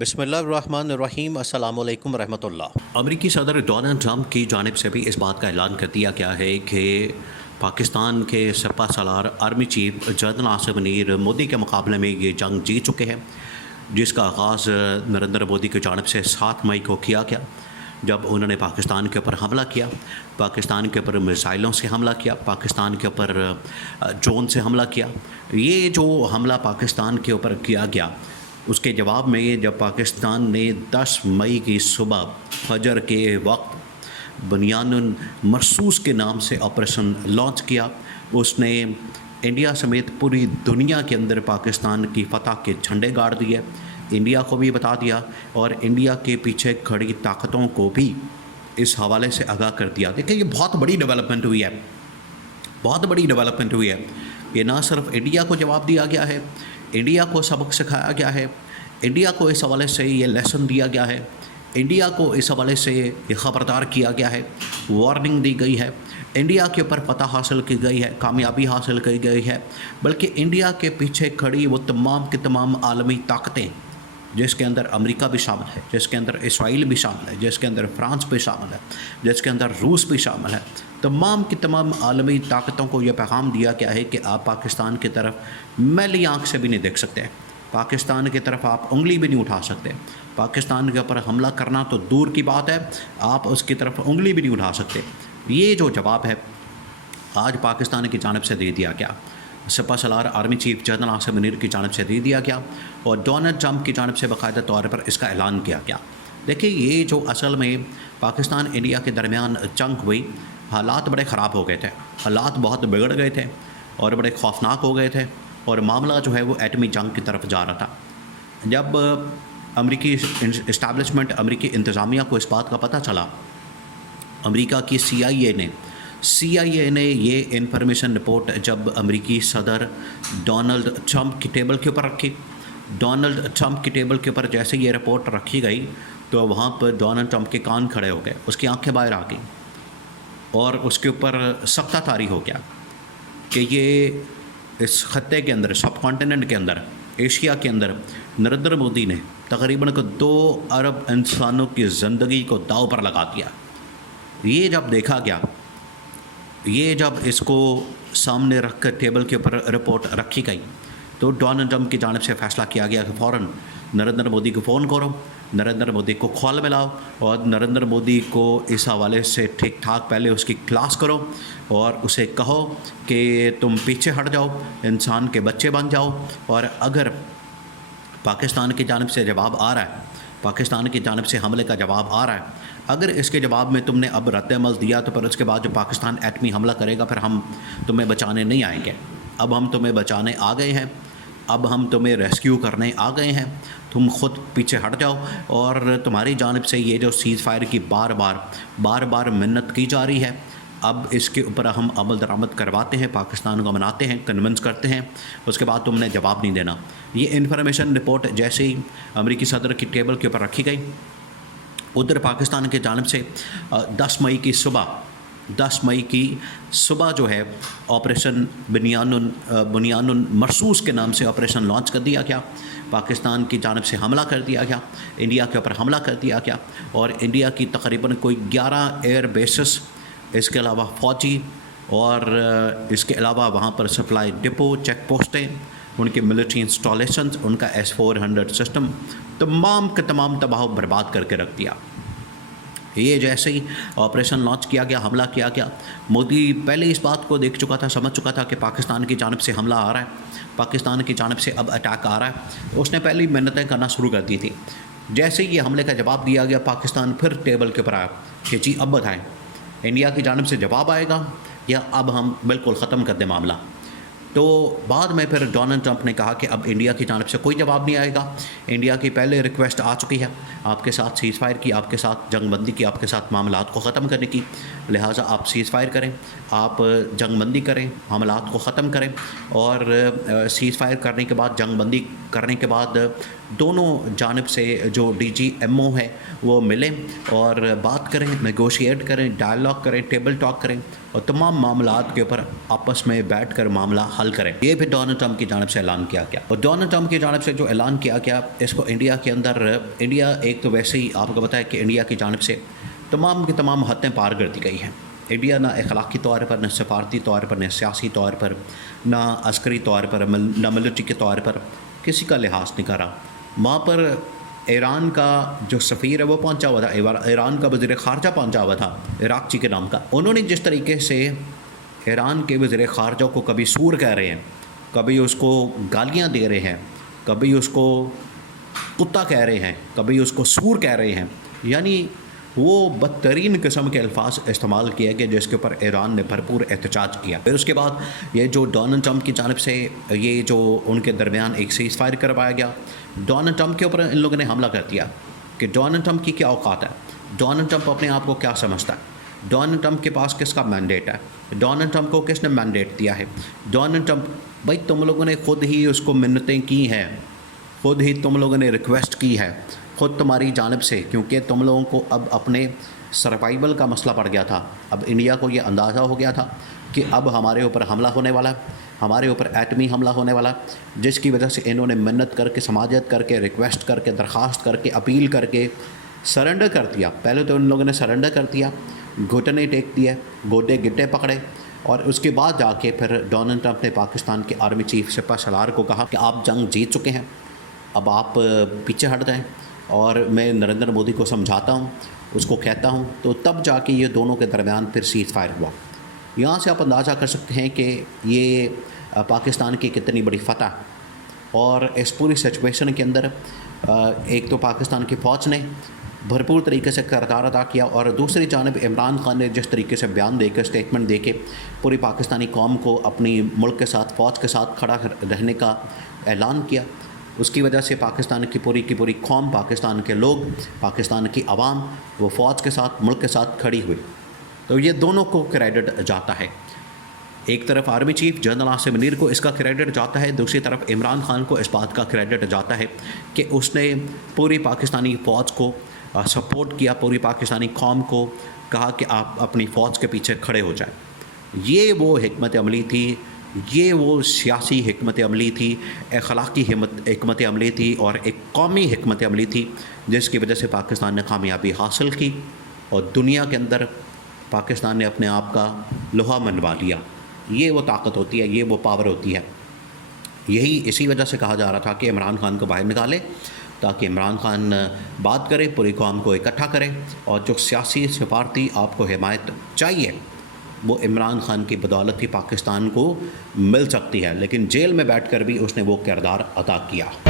بسم اللہ الرحمن الرحیم، السلام علیکم ورحمۃ اللہ۔ امریکی صدر ڈونلڈ ٹرمپ کی جانب سے بھی اس بات کا اعلان کر دیا گیا ہے کہ پاکستان کے سپہ سالار army chief general Asif Munir Modi کے مقابلے میں یہ جنگ جیت چکے ہیں، جس کا آغاز نریندر مودی کی جانب سے 7 مئی کو کیا گیا، جب انہوں نے پاکستان کے اوپر حملہ کیا، پاکستان کے اوپر میزائلوں سے حملہ کیا، پاکستان کے اوپر ڈرون سے حملہ کیا۔ یہ جو حملہ پاکستان کے اوپر کیا گیا، اس کے جواب میں جب پاکستان نے 10 مئی کی صبح فجر کے وقت بنیان مرصوص کے نام سے آپریشن لانچ کیا، اس نے انڈیا سمیت پوری دنیا کے اندر پاکستان کی فتح کے جھنڈے گاڑ دیے، انڈیا کو بھی بتا دیا اور انڈیا کے پیچھے کھڑی طاقتوں کو بھی اس حوالے سے آگاہ کر دیا۔ دیکھیں، یہ بہت بڑی ڈیولپمنٹ ہوئی ہے، بہت بڑی ڈیولپمنٹ ہوئی ہے۔ یہ نہ صرف انڈیا کو جواب دیا گیا ہے، انڈیا کو سبق سکھایا گیا ہے، انڈیا کو اس حوالے سے یہ لیسن دیا گیا ہے، انڈیا کو اس حوالے سے یہ خبردار کیا گیا ہے، وارننگ دی گئی ہے، انڈیا کے اوپر فتح حاصل کی گئی ہے، کامیابی حاصل کی گئی ہے، بلکہ انڈیا کے پیچھے کھڑی وہ تمام کی تمام عالمی طاقتیں، جس کے اندر امریکہ بھی شامل ہے، جس کے اندر اسرائیل بھی شامل ہے، جس کے اندر فرانس بھی شامل ہے، جس کے اندر روس بھی شامل ہے، تمام کی تمام عالمی طاقتوں کو یہ پیغام دیا گیا ہے کہ آپ پاکستان کی طرف میلی آنکھ سے بھی نہیں دیکھ سکتے، پاکستان کی طرف آپ انگلی بھی نہیں اٹھا سکتے، پاکستان کے اوپر حملہ کرنا تو دور کی بات ہے، آپ اس کی طرف انگلی بھی نہیں اٹھا سکتے۔ یہ جو جواب ہے آج پاکستان کی جانب سے دے دیا گیا، سپہ سالار army chief general Asif Munir کی جانب سے دے دیا گیا اور ڈونلڈ ٹرمپ کی جانب سے باقاعدہ طور پر اس کا اعلان کیا گیا۔ دیکھیں، یہ جو اصل میں پاکستان انڈیا کے درمیان جنگ ہوئی، حالات بڑے خراب ہو گئے تھے، حالات بہت بگڑ گئے تھے اور بڑے خوفناک ہو گئے تھے اور معاملہ جو ہے وہ ایٹمی جنگ کی طرف جا رہا تھا۔ جب امریکی اسٹیبلشمنٹ، امریکی انتظامیہ کو اس بات کا پتہ چلا، امریکہ کی سی آئی اے نے یہ انفارمیشن رپورٹ جب امریکی صدر ڈونلڈ ٹرمپ کی ٹیبل کے اوپر رکھی، ڈونلڈ ٹرمپ کی ٹیبل کے اوپر جیسے یہ رپورٹ رکھی گئی تو وہاں پر ڈونلڈ ٹرمپ کے کان کھڑے ہو گئے، اس کی آنکھیں باہر آ گئیں اور اس کے اوپر سختہ طاری ہو گیا کہ یہ اس خطے کے اندر، سب کانٹیننٹ کے اندر، ایشیا کے اندر نریندر مودی نے تقریباً 2 ارب انسانوں کی زندگی کو داؤ پر لگا دیا۔ یہ جب دیکھا گیا، یہ جب اس کو سامنے رکھ کر ٹیبل کے اوپر رپورٹ رکھی گئی تو ڈونلڈ ٹرمپ کی جانب سے فیصلہ کیا گیا کہ فوراً نریندر مودی کو فون کرو، نریندر مودی کو کال ملاؤ اور نریندر مودی کو اس حوالے سے ٹھیک ٹھاک پہلے اس کی کلاس کرو اور اسے کہو کہ تم پیچھے ہٹ جاؤ، انسان کے بچے بن جاؤ، اور اگر پاکستان کی جانب سے جواب آ رہا ہے، پاکستان کی جانب سے حملے کا جواب آ رہا ہے، اگر اس کے جواب میں تم نے اب رد عمل دیا تو پھر اس کے بعد جو پاکستان ایٹمی حملہ کرے گا پھر ہم تمہیں بچانے نہیں آئیں گے، اب ہم تمہیں بچانے آ گئے ہیں، اب ہم تمہیں ریسکیو کرنے آ گئے ہیں، تم خود پیچھے ہٹ جاؤ، اور تمہاری جانب سے یہ جو سیز فائر کی بار بار منت کی جا رہی ہے، اب اس کے اوپر ہم عمل درآمد کرواتے ہیں، پاکستان کو مناتے ہیں، کنونس کرتے ہیں، اس کے بعد تم نے جواب نہیں دینا۔ یہ انفارمیشن رپورٹ جیسے ہی امریکی صدر کی ٹیبل کے اوپر رکھی گئی، ادھر پاکستان کی جانب سے 10 مئی کی صبح جو ہے آپریشن بنیان مرصوص کے نام سے آپریشن لانچ کر دیا گیا، پاکستان کی جانب سے حملہ کر دیا گیا، انڈیا کے اوپر حملہ کر دیا گیا اور انڈیا کی تقریباً کوئی 11 ایئر بیسز، اس کے علاوہ فوجی اور اس کے علاوہ وہاں پر سپلائی ڈپو، چیک پوسٹیں، ان کے ملٹری انسٹالیشنز، ان کا S-400 سسٹم، تمام کے تمام تباہ و برباد کر کے رکھ دیا۔ یہ جیسے ہی آپریشن لانچ کیا گیا، حملہ کیا گیا، مودی پہلے اس بات کو دیکھ چکا تھا، سمجھ چکا تھا کہ پاکستان کی جانب سے حملہ آ رہا ہے، پاکستان کی جانب سے اب اٹیک آ رہا ہے، اس نے پہلی منتیں کرنا شروع کر دی تھی۔ جیسے ہی یہ حملے کا جواب دیا گیا، پاکستان پھر ٹیبل کے اوپر آیا کہ جی اب بتائیں انڈیا کی جانب سے جواب آئے گا یا اب ہم بالکل ختم کر دیں معاملہ۔ تو بعد میں پھر ڈونلڈ ٹرمپ نے کہا کہ اب انڈیا کی جانب سے کوئی جواب نہیں آئے گا، انڈیا کی پہلے ریکویسٹ آ چکی ہے آپ کے ساتھ سیز فائر کی، آپ کے ساتھ جنگ بندی کی، آپ کے ساتھ معاملات کو ختم کرنے کی، لہٰذا آپ سیز فائر کریں، آپ جنگ بندی کریں، معاملات کو ختم کریں، اور سیز فائر کرنے کے بعد، جنگ بندی کرنے کے بعد دونوں جانب سے جو DGMO ہے وہ ملیں اور بات کریں، نیگوشیٹ کریں، ڈائلاگ کریں، ٹیبل ٹاک کریں اور تمام معاملات کے اوپر آپس میں بیٹھ کر معاملہ حل حل کریں. یہ بھی ڈونلڈ ٹرمپ کی جانب سے اعلان کیا گیا. اور ڈونلڈ ٹرمپ کی جانب سے جو اعلان کیا گیا اس کو انڈیا کے اندر انڈیا ایک تو ویسے ہی آپ کو بتایا کہ انڈیا کی جانب سے تمام کی تمام حدیں پار کر دی گئی ہیں. انڈیا نہ اخلاقی طور پر، نہ سفارتی طور پر، نہ سیاسی طور پر، نہ عسکری طور پر، نہ ملٹری کے طور پر کسی کا لحاظ نہیں کرا. وہاں پر ایران کا جو سفیر ہے وہ پہنچا ہوا تھا، ایران کا وزیر خارجہ پہنچا ہوا تھا عراقچی کے نام کا. انہوں نے جس طریقے سے ایران کے وزیر خارجہ کو کبھی سور کہہ رہے ہیں، کبھی اس کو گالیاں دے رہے ہیں، کبھی اس کو کتا کہہ رہے ہیں، کبھی اس کو سور کہہ رہے ہیں، یعنی وہ بدترین قسم کے الفاظ استعمال کیے گئے جس کے اوپر ایران نے بھرپور احتجاج کیا. پھر اس کے بعد یہ جو ڈونلڈ ٹرمپ کی جانب سے یہ جو ان کے درمیان ایک سیز فائر کروایا گیا، ڈونلڈ ٹرمپ کے اوپر ان لوگوں نے حملہ کر دیا کہ ڈونلڈ ٹرمپ کی کیا اوقات ہے، ڈونلڈ ٹرمپ اپنے آپ کو کیا سمجھتا ہے، ڈونلڈ ٹرمپ کے پاس کس کا مینڈیٹ ہے، ڈونلڈ ٹرمپ کو کس نے مینڈیٹ دیا ہے. ڈونلڈ ٹرمپ بھائی تم لوگوں نے خود ہی اس کو منتیں کی ہیں، خود ہی تم لوگوں نے ریکویسٹ کی ہے خود تمہاری جانب سے، کیونکہ تم لوگوں کو اب اپنے سروائیول کا مسئلہ پڑ گیا تھا. اب انڈیا کو یہ اندازہ ہو گیا تھا کہ اب ہمارے اوپر حملہ ہونے والا ہے، ہمارے اوپر ایٹمی حملہ ہونے والا، جس کی وجہ سے انہوں نے منت کر کے، سماجت کر کے، ریکویسٹ کر کے، درخواست کر کے، اپیل کر کے سرنڈر کر دیا. پہلے تو ان لوگوں نے سرنڈر کر دیا، گھٹنے ٹیک دیے، گوڈے گٹے پکڑے، اور اس کے بعد جا کے پھر ڈونلڈ ٹرمپ نے پاکستان کے آرمی چیف سپہ سالار کو کہا کہ آپ جنگ جیت چکے ہیں، اب آپ پیچھے ہٹ جائیں. اور میں نریندر مودی کو سمجھاتا ہوں، اس کو کہتا ہوں، تو تب جا کے یہ دونوں کے درمیان پھر سیز فائر ہوا. یہاں سے آپ اندازہ کر سکتے ہیں کہ یہ پاکستان کی کتنی بڑی فتح. اور اس پوری سچویشن کے اندر ایک تو پاکستان کی فوج نے بھرپور طریقے سے کردار ادا کیا، اور دوسری جانب عمران خان نے جس طریقے سے بیان دے کے، اسٹیٹمنٹ دے کے پوری پاکستانی قوم کو اپنی ملک کے ساتھ، فوج کے ساتھ کھڑا رہنے کا اعلان کیا، اس کی وجہ سے پاکستان کی پوری قوم، پاکستان کے لوگ، پاکستان کی عوام وہ فوج کے ساتھ، ملک کے ساتھ کھڑی ہوئی. تو یہ دونوں کو کریڈٹ جاتا ہے. ایک طرف army chief general Asim Munir کو اس کا کریڈٹ جاتا ہے، دوسری طرف عمران خان کو اس بات کا کریڈٹ جاتا ہے کہ اس نے پوری پاکستانی فوج کو سپورٹ کیا، پوری پاکستانی قوم کو کہا کہ آپ اپنی فوج کے پیچھے کھڑے ہو جائیں. یہ وہ حکمت عملی تھی، یہ وہ سیاسی حکمت عملی تھی، اخلاقی حکمت عملی تھی، اور ایک قومی حکمت عملی تھی جس کی وجہ سے پاکستان نے کامیابی حاصل کی اور دنیا کے اندر پاکستان نے اپنے آپ کا لوہا منوا لیا. یہ وہ طاقت ہوتی ہے، یہ وہ پاور ہوتی ہے. یہی اسی وجہ سے کہا جا رہا تھا کہ عمران خان کو باہر نکالے تاکہ عمران خان بات کرے، پوری قوم کو اکٹھا کرے، اور جو سیاسی سفارتی آپ کو حمایت چاہیے وہ عمران خان کی بدولت ہی پاکستان کو مل سکتی ہے. لیکن جیل میں بیٹھ کر بھی اس نے وہ کردار ادا کیا.